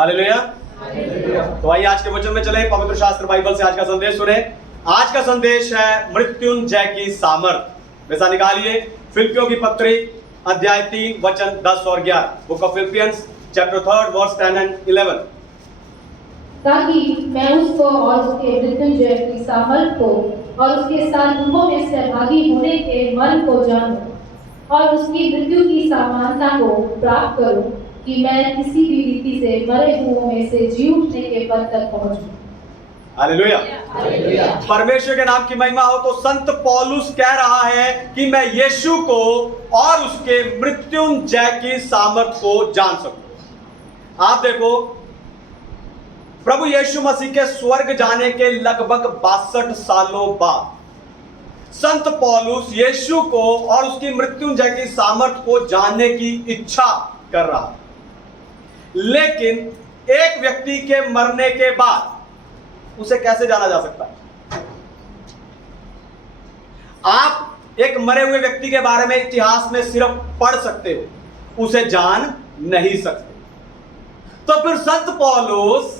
Hallelujah. तो आइए आज के वचन में चले, पवित्र शास्त्र बाइबल से आज का संदेश सुने। आज का संदेश है मृत्युंजय की सामर्थ। वैसा निकालिए फिलिपियों की पत्री अध्याय 3 वचन 10 और 11। Book of Philippians chapter 3 verse 10 and 11। ताकि मैं उसको और उसके मृत्युंजय की सामर्थ को और उसके साथ दुखों में सहभागी होने के मन को जानूं और उसकी मृत्यु की समानता को प्राप्त करूं, कि मैं किसी भी रीति से मरे हुओं में से जी उठने के पद तक पहुंचूं। हालेलुया। परमेश्वर के नाम की महिमा हो। तो संत पौलुस कह रहा है कि मैं यीशु को और उसके मृत्युंजय की सामर्थ को जान सकूं। आप देखो, प्रभु यीशु मसीह के स्वर्ग जाने के लगभग 62 सालों बाद संत पौलुस यीशु को और उसकी मृत्युंजय की सामर्थ को जानने की इच्छा कर रहा है। लेकिन एक व्यक्ति के मरने के बाद उसे कैसे जाना जा सकता है? आप एक मरे हुए व्यक्ति के बारे में इतिहास में सिर्फ पढ़ सकते हो, उसे जान नहीं सकते। तो फिर संत पौलुस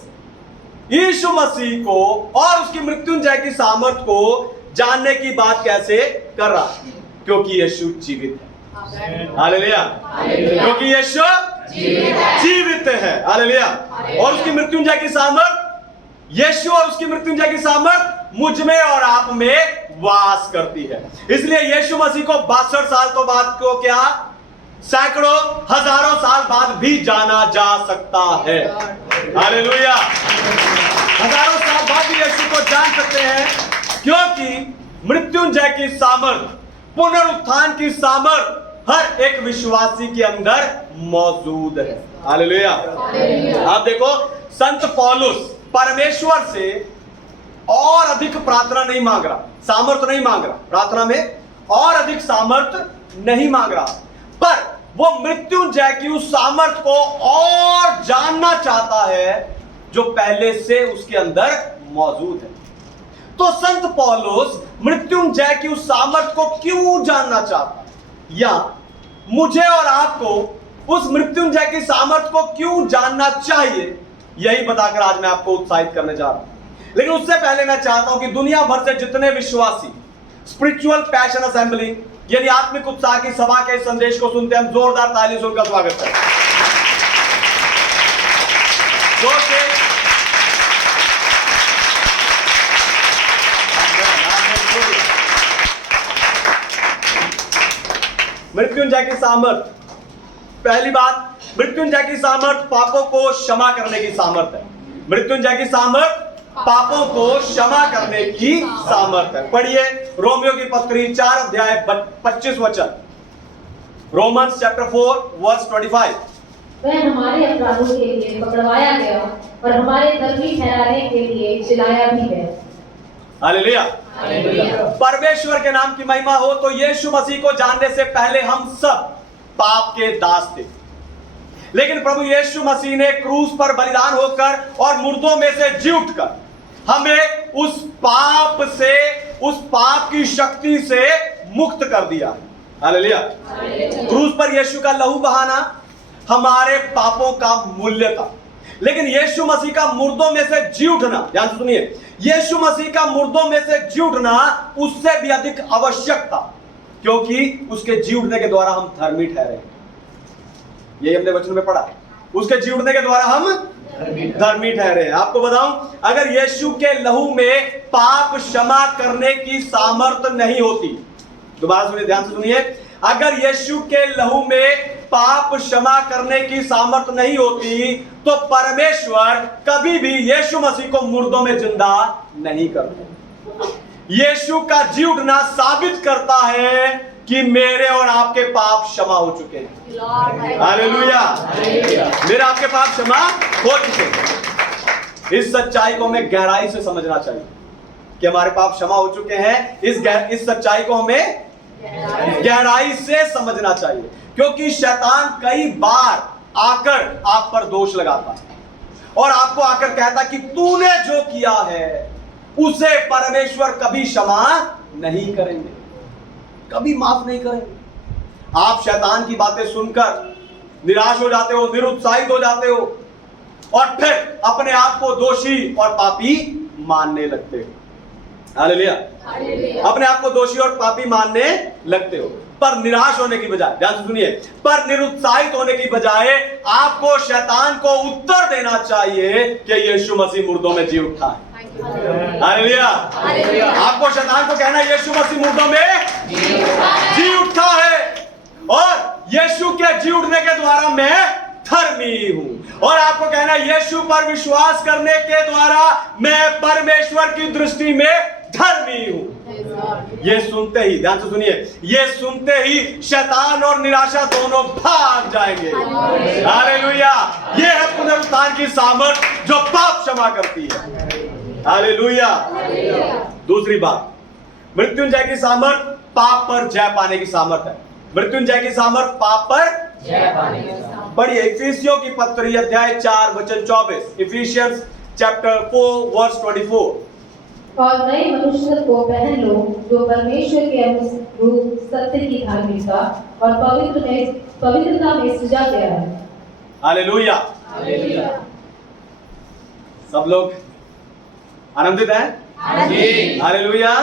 यीशु मसीह को और उसकी मृत्युंजय की सामर्थ को जानने की बात कैसे कर रहा है? क्योंकि यीशु जीवित है। हालेलुया। क्योंकि यीशु जीवित है। हालेलुया। और उसकी मृत्युंजय की सामर्थ, यीशु और उसकी मृत्युंजय की सामर्थ मुझ में और आप में वास करती है। इसलिए यीशु मसीह को 62 साल तो बाद को क्या सैकड़ों हजारों साल बाद भी जाना जा सकता है। हालेलुया। हजारों साल बाद भी यीशु को जान सकते हैं, क्योंकि मृत्युंजय की सामर्थ, पुनरुत्थान की सामर्थ हर एक विश्वासी के अंदर मौजूद है। हालेलुया। आप देखो, संत पौलुस परमेश्वर से और अधिक प्रार्थना नहीं मांग रहा, सामर्थ नहीं मांग रहा, प्रार्थना में और अधिक सामर्थ नहीं मांग रहा, पर वो मृत्युंजय की उस सामर्थ को और जानना चाहता है जो पहले से उसके अंदर मौजूद है। तो संत पौलुस मृत्युंजय की उस सामर्थ को क्यों जानना चाहता है, या मुझे और आपको उस मृत्युंजय की सामर्थ को क्यों जानना चाहिए, यही बताकर आज मैं आपको उत्साहित करने जा रहा हूं। लेकिन उससे पहले मैं चाहता हूं कि दुनिया भर से जितने विश्वासी स्पिरिचुअल पैशन असेंबली यानी आत्मिक उत्साह की सभा के संदेश को सुनते हैं, हम जोरदार ताली से उनका स्वागत करें। जोर से मृत्युंजय की सामर्थ। पहली बात, मृत्युंजय की सामर्थ पापों को क्षमा करने की सामर्थ है। मृत्युंजय की सामर्थ पापों को क्षमा करने की सामर्थ है। पढ़िए रोमियो की पत्री 4 अध्याय 25 वचन। Romans chapter 4 verse 25। वह हमारे अपराधों के लिए पकड़वाया गया और हमारे धर्मी ठहराने के लिए चिल्लाया भी गया। हालेलुया। परमेश्वर के नाम की महिमा हो। तो यीशु मसीह को जानने से पहले हम सब पाप के दास थे, लेकिन प्रभु यीशु मसीह ने क्रूस पर बलिदान होकर और मुर्दों में से जी उठकर हमें उस पाप से, उस पाप की शक्ति से मुक्त कर दिया। हालेलुया। क्रूस पर यीशु का लहू बहाना हमारे पापों का मूल्य था, लेकिन यीशु मसीह का मुर्दों में से जी उठना, ध्यान से सुनिए, यीशु मसीह का मुर्दों में से जी उठना उससे भी अधिक आवश्यक था, क्योंकि उसके जी उठने के द्वारा हम धर्मी ठहरे। यही हमने वचन में पढ़ा, उसके जी उठने के द्वारा हम धर्मी ठहरे। आपको बताऊं, अगर यीशु के लहू में पाप क्षमा करने की सामर्थ नहीं होती, दोबारा सुनिए, ध्यान से सुनिए, अगर यीशु के लहू में पाप क्षमा करने की सामर्थ नहीं होती तो परमेश्वर कभी भी यीशु मसीह को मुर्दों में जिंदा नहीं करते। यीशु का जी उठना साबित करता है कि मेरे और आपके पाप क्षमा हो चुके हैं। हालेलुया। मेरे आपके पाप क्षमा हो चुके हैं। इस सच्चाई को हमें गहराई से समझना चाहिए कि हमारे पाप क्षमा हो चुके हैं। इस सच्चाई को हमें गहराई से समझना चाहिए, क्योंकि शैतान कई बार आकर आप पर दोष लगाता है और आपको आकर कहता कि तूने जो किया है उसे परमेश्वर कभी क्षमा नहीं करेंगे, कभी माफ नहीं करेंगे। आप शैतान की बातें सुनकर निराश हो जाते हो, निरुत्साहित हो जाते हो, और फिर अपने आप को दोषी और पापी मानने लगते हो। हालेलुया। अपने आप को दोषी और पापी मानने लगते हो। पर निराश होने की बजाय, ध्यान से सुनिए, पर निरुत्साहित होने की बजाय आपको शैतान को उत्तर देना चाहिए कि यीशु मसीह मुर्दों में जी उठा है। हालेलुया। आपको शैतान को कहना है यीशु मसीह मुर्दों में जी उठा है, और यीशु के जी उठने के द्वारा मैं धर्मी हूं। और आपको कहना है यीशु पर विश्वास करने के द्वारा मैं परमेश्वर की दृष्टि में धर्मी हूं। ये सुनते ही, ध्यान से सुनिए, ये सुनते ही शैतान और निराशा दोनों भाग जाएंगे। हालेलुया। ये है पुनरुत्थान की सामर्थ जो पाप क्षमा करती है। हालेलुया। दूसरी बात, मृत्युंजय की सामर्थ पाप पर जय पाने की सामर्थ है। मृत्युंजय की सामर्थ पाप पर जय पाने की सामर्थ। पढ़िए इफिसियों की पत्री अध्याय 4 वचन 24। Ephesians chapter 4 verse 24। और नए मनुष्य को पहन लो जो परमेश्वर के अनुरूप सत्य की धार्मिकता और पवित्रता में सजा गया है। हालेलुया। सब लोग आनंदित हैं? हालेलुया।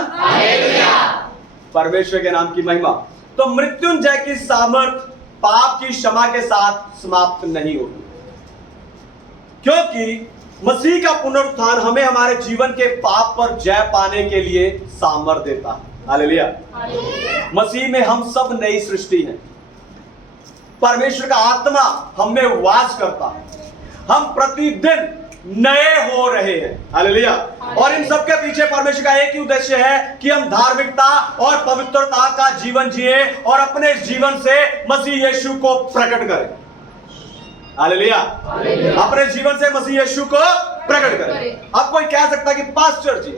परमेश्वर के नाम की महिमा। तो मृत्युंजय की सामर्थ पाप की क्षमा के साथ समाप्त नहीं होगी, क्योंकि मसीह का पुनरुत्थान हमें हमारे जीवन के पाप पर जय पाने के लिए सामर्थ देता है। हालेलुया। मसीह में हम सब नई सृष्टि हैं। परमेश्वर का आत्मा हम में वास करता है। हम प्रतिदिन नए हो रहे हैं। हालेलुया। और इन सब के पीछे परमेश्वर का एक ही उद्देश्य है कि हम धार्मिकता और पवित्रता का जीवन जिए और अपने जीवन से मसीह यीशु को प्रकट करें। हालेलुया। अपने जीवन से मसीह यीशु को प्रकट करें। अब कोई कह सकता है कि पास्टर जी,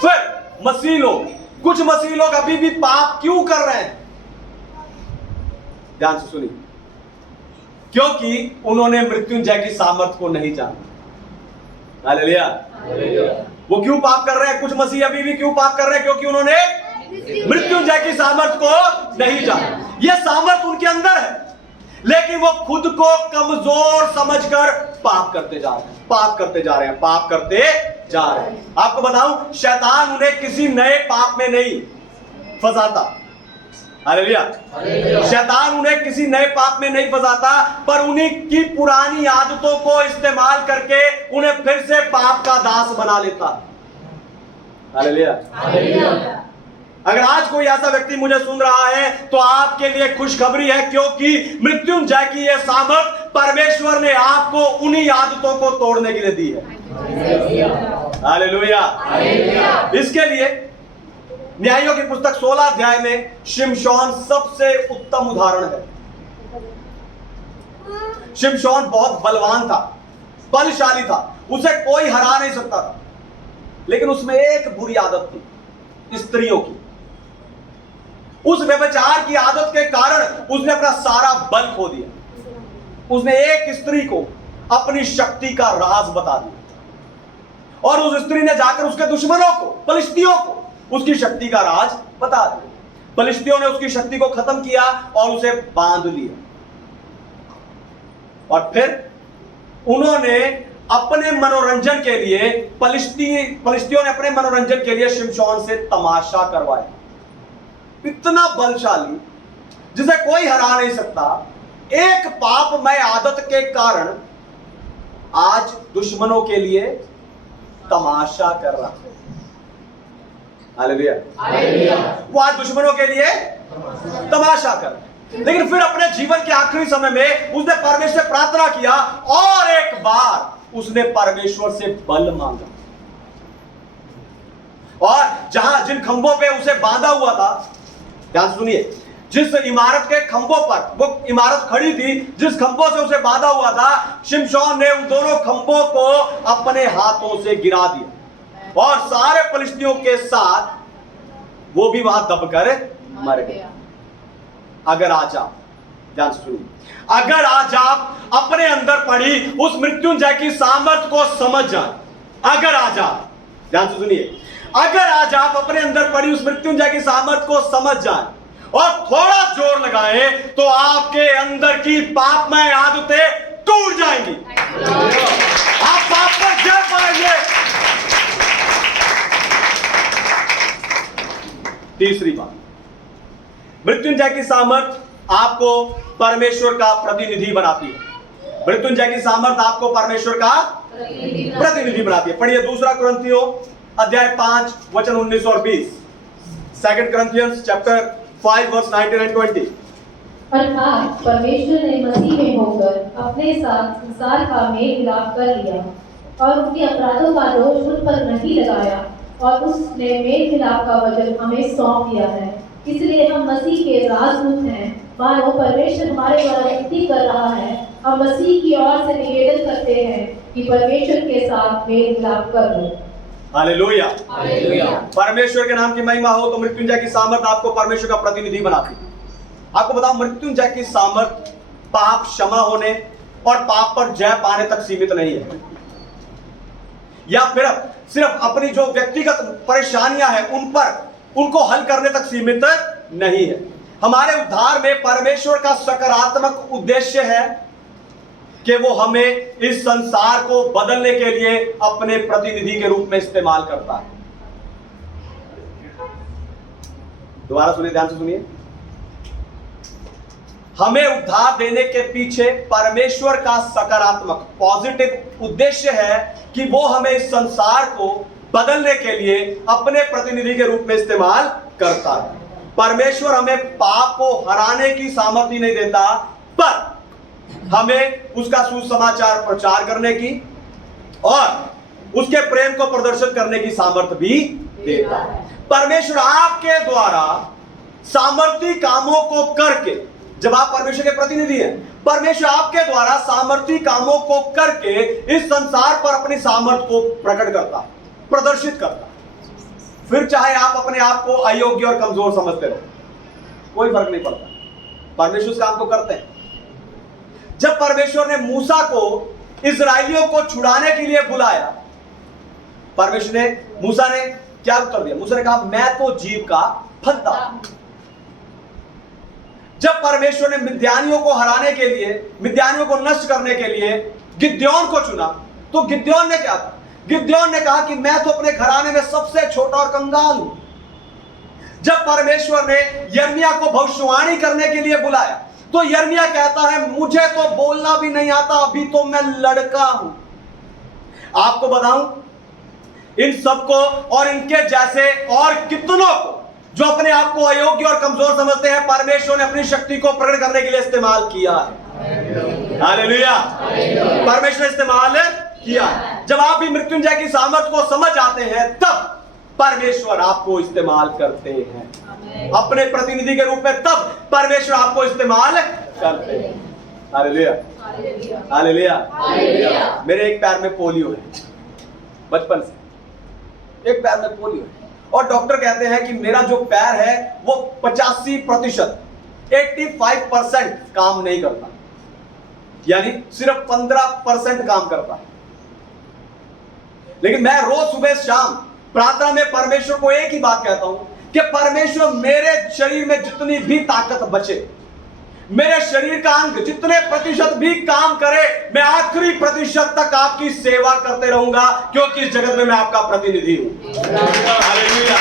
फिर मसीह लोग, कुछ मसीह लोग अभी भी पाप क्यों कर रहे हैं? ध्यान से सुनिए, क्योंकि उन्होंने मृत्युंजय की सामर्थ को नहीं जाना। हालेलुया। वो क्यों पाप कर रहे हैं? कुछ मसीह अभी भी क्यों पाप कर रहे हैं? क्योंकि उन्होंने मृत्युंजय की सामर्थ को नहीं जाना। यह सामर्थ उनके अंदर है, लेकिन वो खुद को कमजोर समझकर पाप करते जा रहे हैं, पाप करते जा रहे हैं, पाप करते जा रहे हैं। आपको बताऊं, शैतान उन्हें किसी नए पाप में नहीं फंसाता। हालेलुया। शैतान उन्हें किसी नए पाप में नहीं फंसाता, पर उन्हीं की पुरानी आदतों को इस्तेमाल करके उन्हें फिर से पाप का दास बना लेता। हालेलुया। अगर आज कोई ऐसा व्यक्ति मुझे सुन रहा है तो आपके लिए खुशखबरी है, क्योंकि मृत्युंजय की यह सामर्थ परमेश्वर ने आपको उन्हीं आदतों को तोड़ने के लिए दी है। हालेलुया। इसके लिए न्यायों की पुस्तक 16 अध्याय में शिमशोन सबसे उत्तम उदाहरण है। शिमशोन बहुत बलवान था, बलशाली था, उसे कोई हरा नहीं सकता था, लेकिन उसमें एक बुरी आदत थी, स्त्रियों की। उस व्यभिचार की आदत के कारण उसने अपना सारा बल खो दिया। उसने एक स्त्री को अपनी शक्ति का राज बता दिया, और उस स्त्री ने जाकर उसके दुश्मनों को, पलिश्तियों को, उसकी शक्ति का राज बता दिया। पलिश्तियों ने उसकी शक्ति को खत्म किया और उसे बांध लिया, और फिर उन्होंने अपने मनोरंजन के लिए, पलिश्तियों ने अपने मनोरंजन के लिए शिमशोन से तमाशा करवाया। इतना बलशाली जिसे कोई हरा नहीं सकता, एक पापमय आदत के कारण आज दुश्मनों के लिए तमाशा कर रहा है। हालेलुया। वो आज दुश्मनों के लिए तमाशा कर, लेकिन फिर अपने जीवन के आखिरी समय में उसने परमेश्वर से प्रार्थना किया, और एक बार उसने परमेश्वर से बल मांगा। और जहां जिन खंभों पे उसे बांधा हुआ था, ध्यान सुनिए, जिस इमारत के खंभों पर वो इमारत खड़ी थी, जिस खंभों से उसे बांधा हुआ था, शिमशोन ने उन दोनों खंभों को अपने हाथों से गिरा दिया, और सारे पलिश्तियों के साथ वो भी वहां दबकर मर गया। अगर आज आप, ध्यान से सुनिए, अगर आज आप अपने अंदर पड़ी उस मृत्युंजय की सामर्थ को समझ जाए, अगर आज आप, ध्यान से सुनिए, अगर आज आप अपने अंदर पड़ी उस मृत्युंजय की सामर्थ को समझ जाएं और थोड़ा जोर लगाएं, तो आपके अंदर की पापमय आदतें टूट जाएंगी। आप पाप पर जय पाएंगे। तीसरी बात, मृत्युंजय की सामर्थ आपको परमेश्वर का प्रतिनिधि बनाती है। मृत्युंजय की सामर्थ आपको परमेश्वर का प्रतिनिधि बनाती है। पढ़िए दूसरा कुरिन्थियों अध्याय 5 वचन 19 और 20। Second Corinthians chapter 5 verse 19 and 20। अर्थात परमेश्वर ने मसीह में होकर अपने साथ संसार का मेल मिलाप कर लिया और उनके अपराधों का दोष उन पर नहीं लगाया और उसने मेल मिलाप का वचन हमें सौंप दिया है। इसलिए हम मसीह के राजदूत हैं। मानो परमेश्वर हमारे द्वारा विनती कर रहा है। हम मसीह की ओर से निवेदन करते हैं कि परमेश्वर के साथ मेल मिलाप कर लो। हालेलुया। हालेलुया। परमेश्वर के नाम की महिमा हो। तो मृत्युंजय की सामर्थ आपको परमेश्वर का प्रतिनिधि बनाती है। आपको बताओ, मृत्युंजय की सामर्थ पाप क्षमा होने और पाप पर जय पाने तक सीमित नहीं है, या फिर सिर्फ अपनी जो व्यक्तिगत परेशानियां हैं उनको हल करने तक सीमित नहीं है। हमारे उद्धार में परमेश्वर का सकारात्मक उद्देश्य है कि वो हमें इस संसार को बदलने के लिए अपने प्रतिनिधि के रूप में इस्तेमाल करता है। दोबारा सुनिए, ध्यान से सुनिए। हमें उद्धार देने के पीछे परमेश्वर का सकारात्मक पॉजिटिव उद्देश्य है कि वो हमें इस संसार को बदलने के लिए अपने प्रतिनिधि के रूप में इस्तेमाल करता है। परमेश्वर हमें पाप को हराने की सामर्थ्य नहीं देता, पर हमें उसका सुसमाचार प्रचार करने की और उसके प्रेम को प्रदर्शित करने की सामर्थ्य भी देता है। परमेश्वर आपके द्वारा सामर्थ्य कामों को करके, जब आप परमेश्वर के प्रतिनिधि हैं, परमेश्वर आपके द्वारा सामर्थ्य कामों को करके इस संसार पर अपनी सामर्थ्य को प्रकट करता है, प्रदर्शित करता है। फिर चाहे आप अपने आप को अयोग्य और कमजोर समझते रहो, कोई फर्क नहीं पड़ता। परमेश्वर उस काम को करते हैं। जब परमेश्वर ने मूसा को इस्राएलियों को छुड़ाने के लिए बुलाया, मूसा ने क्या उत्तर दिया? मूसा ने कहा, मैं तो जीव का फंदा। जब परमेश्वर ने मिद्यानियों को हराने के लिए, मिद्यानियों को नष्ट करने के लिए गिद्योन को चुना, तो गिद्योन ने क्या कहा? गिद्योन ने कहा कि मैं तो अपने घराने में सबसे छोटा और कंगाल हूं। जब परमेश्वर ने यिर्मयाह को भविष्यवाणी करने के लिए बुलाया, तो यिर्मयाह कहता है, मुझे तो बोलना भी नहीं आता, अभी तो मैं लड़का हूं। आपको बताऊं, इन सबको और इनके जैसे और कितनों को जो अपने आप को अयोग्य और कमजोर समझते हैं, परमेश्वर ने अपनी शक्ति को प्रकट करने के लिए इस्तेमाल किया है। हालेलुया। परमेश्वर इस्तेमाल किया है। जब आप भी मृत्युंजय की सामर्थ को समझ आते हैं, तब परमेश्वर आपको इस्तेमाल करते हैं अपने प्रतिनिधि के रूप में। तब परमेश्वर आपको इस्तेमाल करते हैं। Hallelujah, hallelujah. मेरे एक पैर में पोलियो है, बचपन से एक पैर में पोलियो है, और डॉक्टर कहते हैं कि मेरा जो पैर है वो 85% 85% काम नहीं करता, यानी सिर्फ 15% काम करता है। लेकिन मैं रोज सुबह शाम प्रार्थना में परमेश्वर को एक ही बात कहता हूं कि परमेश्वर मेरे शरीर में जितनी भी ताकत बचे, मेरे शरीर का अंग जितने प्रतिशत भी काम करे, मैं आखिरी प्रतिशत तक आपकी सेवा करते रहूंगा, क्योंकि इस जगत में मैं आपका प्रतिनिधि हूं। हालेलुया।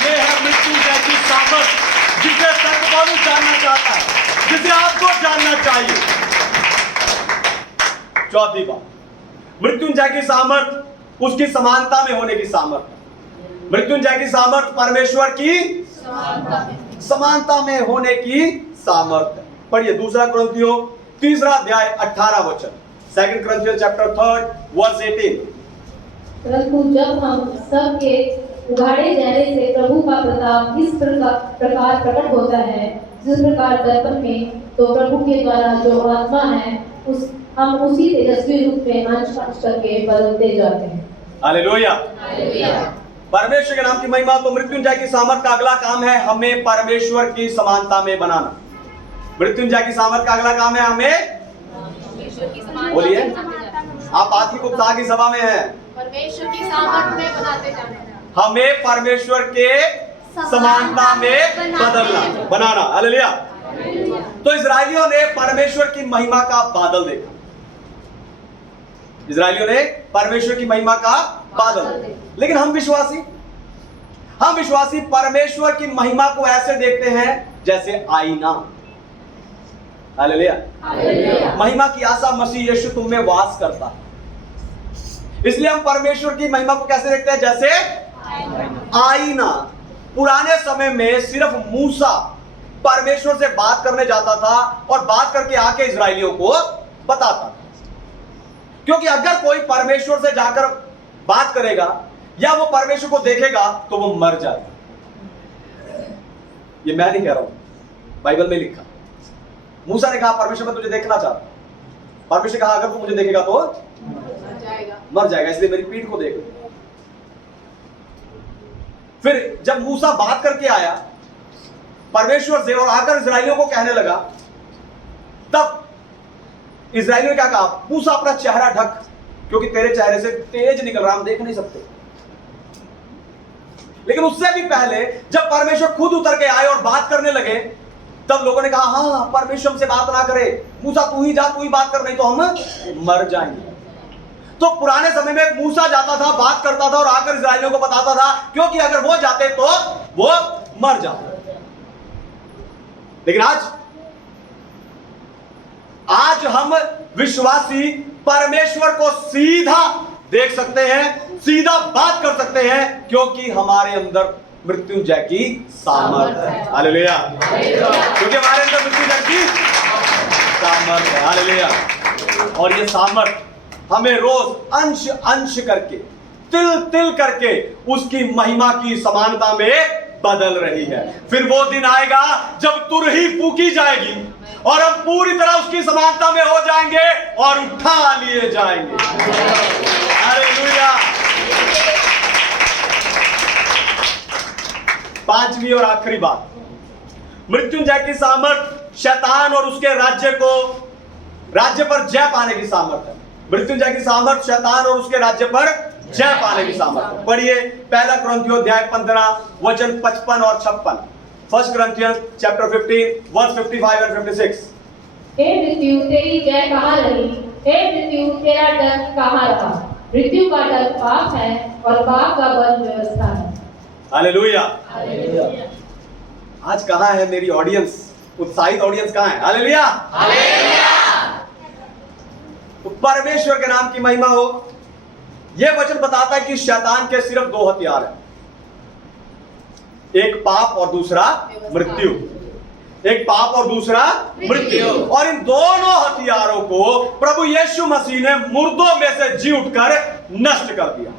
ये है मृत्युंजय की सामर्थ, जिसे संत पौलुस जानना चाहता है, जिसे आपको जानना चाहिए। चौथी बात, मृत्युंजय की सामर्थ उसकी समानता में होने की सामर्थ। मृत्युंजय की सामर्थ परमेश्वर की समानता में होने की सामर्थ। पढ़िए दूसरा कुरिन्थियों 3 अध्याय 18 वचन। 2 Corinthians चैप्टर 3 वर्स 18। परंतु जब हम सबके उघाड़े जाने से प्रभु का प्रताप इस प्रकार प्रकट होता है, जिस प्रकार दर्पण में, तो प्रभु के द्वारा जो आत्मा है हम उसी तेजस्वी रूप में अंश अंश करके बदलते जाते हैं। हालेलुया। परमेश्वर के नाम की महिमा। तो मृत्युंजय की सामर्थ का अगला काम है हमें परमेश्वर की समानता में बनाना। मृत्युंजय की सामर्थ का अगला काम है हमें, बोलिए, आप आत्मिक उपसाह की सभा में हैं, परमेश्वर की सामर्थ में बनाते जाना, हमें परमेश्वर के समानता में बदलना, बनाना। हालेलुया। तो इजरायलियों ने परमेश्वर की महिमा का बादल देखा। इजरायलियों ने परमेश्वर की महिमा का बादल। लेकिन हम विश्वासी परमेश्वर की महिमा को ऐसे देखते हैं जैसे आईना। हालेलुया। महिमा की आशा मसीह यीशु तुम में वास करता है, इसलिए हम परमेश्वर की महिमा को कैसे देखते हैं? जैसे आईना। पुराने समय में सिर्फ मूसा परमेश्वर से बात करने जाता था और बात करके आके इजरायलियों को बताता था, क्योंकि अगर कोई परमेश्वर से जाकर बात करेगा या वो परमेश्वर को देखेगा तो वो मर जाएगा। ये मैं नहीं कह रहा हूं, बाइबल में लिखा। मूसा ने कहा परमेश्वर मैं तुझे देखना चाहता हूं। परमेश्वर ने कहा अगर तू मुझे देखेगा तो मर जाएगा, इसलिए मेरी पीठ को देख। फिर जब मूसा बात करके आया परमेश्वर से और आकर इजरायलियों को कहने लगा, तब इजरायलियों ने क्या कहा? मूसा अपना चेहरा ढक, क्योंकि तेरे चेहरे से तेज निकल रहा, हम देख नहीं सकते। लेकिन उससे भी पहले जब परमेश्वर खुद उतर के आए और बात करने लगे, तब लोगों ने कहा हाँ परमेश्वर हमसे बात ना करे, मूसा तू ही जा, तू ही बात कर, नहीं तो हम मर जाएंगे। तो पुराने समय में मूसा जाता था, बात करता था और आकर इजरायलियों को बताता था, क्योंकि अगर वो जाते तो वो मर जाते। लेकिन आज हम विश्वासी परमेश्वर को सीधा देख सकते हैं, सीधा बात कर सकते हैं, क्योंकि हमारे अंदर मृत्युंजय की सामर्थ है। हालेलुया। क्योंकि हमारे अंदर मृत्युंजय की सामर्थ है। हालेलुया। और ये सामर्थ हमें रोज अंश अंश करके, तिल तिल करके उसकी महिमा की समानता में बदल रही है। फिर वो दिन आएगा जब तुरही फूकी जाएगी और हम पूरी तरह उसकी समानता में हो जाएंगे और उठा लिए जाएंगे। हालेलुया। पांचवी और आखिरी बात, मृत्युंजय की सामर्थ शैतान और उसके राज्य पर जय पाने की सामर्थ है। मृत्युंजय की सामर्थ शैतान और उसके राज्य पर जय पाने की सामर्थ। पढ़िए पहला कुरिन्थियों अध्याय 15 वचन 55 और 56। फर्स्ट कुरिन्थियंस चैप्टर 15 वर्स 55 और 56। हे मृत्यु तेरी जय कहाँ रही? हे मृत्यु तेरा डर कहाँ रहा? मृत्यु का डर पाप है और पाप का बल व्यवस्था है। हालेलुया। आज कहाँ है मेरी ऑडियंस? उत्साहित ऑडियंस कहाँ है? हालेलुया। तो परमेश्वर के नाम की महिमा हो। यह वचन बताता है कि शैतान के सिर्फ दो हथियार हैं, एक पाप और दूसरा मृत्यु। एक पाप और दूसरा मृत्यु। और इन दोनों हथियारों को प्रभु यीशु मसीह ने मुर्दों में से जी उठकर नष्ट कर दिया।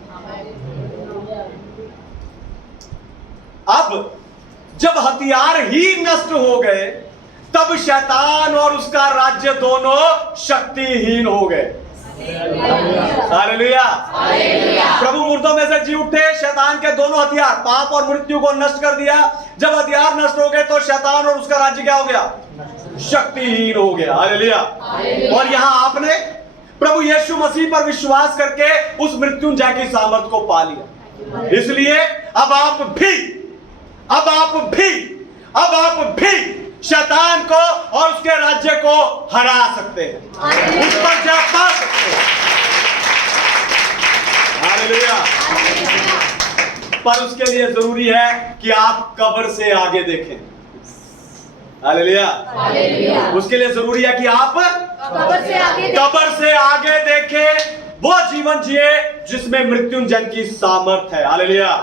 अब जब हथियार ही नष्ट हो गए, तब शैतान और उसका राज्य दोनों शक्तिहीन हो गए। हालेलुया। प्रभु मुर्दों में से जी उठे, शैतान के दोनों हथियार पाप और मृत्यु को नष्ट कर दिया। जब हथियार नष्ट हो गए तो शैतान और उसका राज्य क्या हो गया? शक्तिहीन हो गया। हालेलुया। और यहां आपने प्रभु यीशु मसीह पर विश्वास करके उस मृत्युंजय की सामर्थ को पा लिया। इसलिए अब आप भी शैतान को और उसके राज्य को हरा सकते हैं, उस पर जय पा सकते हैं। हालेलुया। पर उसके लिए जरूरी है कि आप कब्र से आगे देखें। हालेलुया। उसके लिए जरूरी है कि आप कब्र से आगे देखें, वो जीवन जिए जिसमें मृत्युंजय की सामर्थ है। हालेलुया।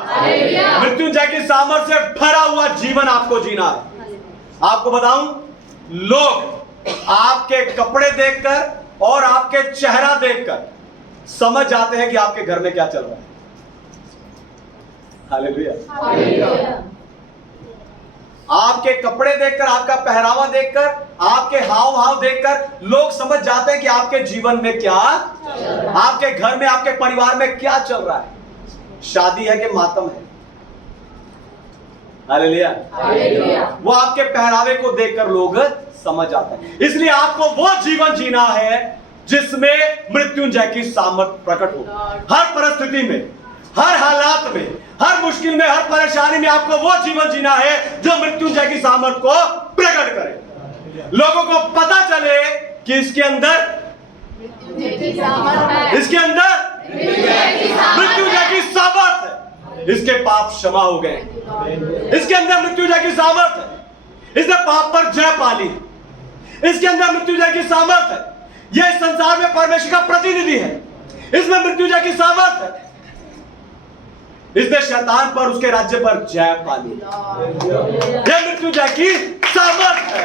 मृत्युंजय की सामर्थ से भरा हुआ जीवन आपको जीना है। आपको बताऊं, लोग आपके कपड़े देखकर और आपके चेहरा देखकर समझ जाते हैं कि आपके घर में क्या चल रहा है। हालेलुया। आपके कपड़े देखकर, आपका पहरावा देखकर, आपके हाव भाव देखकर लोग समझ जाते हैं कि आपके जीवन में क्या, आपके घर में, आपके परिवार में क्या चल रहा है। शादी है कि मातम है। हालेलुया। वो आपके पहरावे को देखकर लोग समझ जाते हैं। इसलिए आपको वो जीवन जीना है जिसमें मृत्युंजय की सामर्थ प्रकट हो। हर परिस्थिति में, हर हालात में, हर मुश्किल में, हर परेशानी में आपको वो जीवन जीना है जो मृत्युंजय की सामर्थ को प्रकट करे। लोगों को पता चले कि इसके अंदर इसके अंदर मृत्युंजय की सामर्थ है, इसके पाप क्षमा हो गए, इसके अंदर मृत्युंजय की सामर्थ है, इसने पाप पर जय पा ली, इसके अंदर मृत्युंजय की सामर्थ है, यह इस संसार में परमेश्वर का प्रतिनिधि है, इसमें मृत्युंजय की सामर्थ है, इसने शैतान पर उसके राज्य पर जय पा ली। यह मृत्युंजय की सामर्थ है।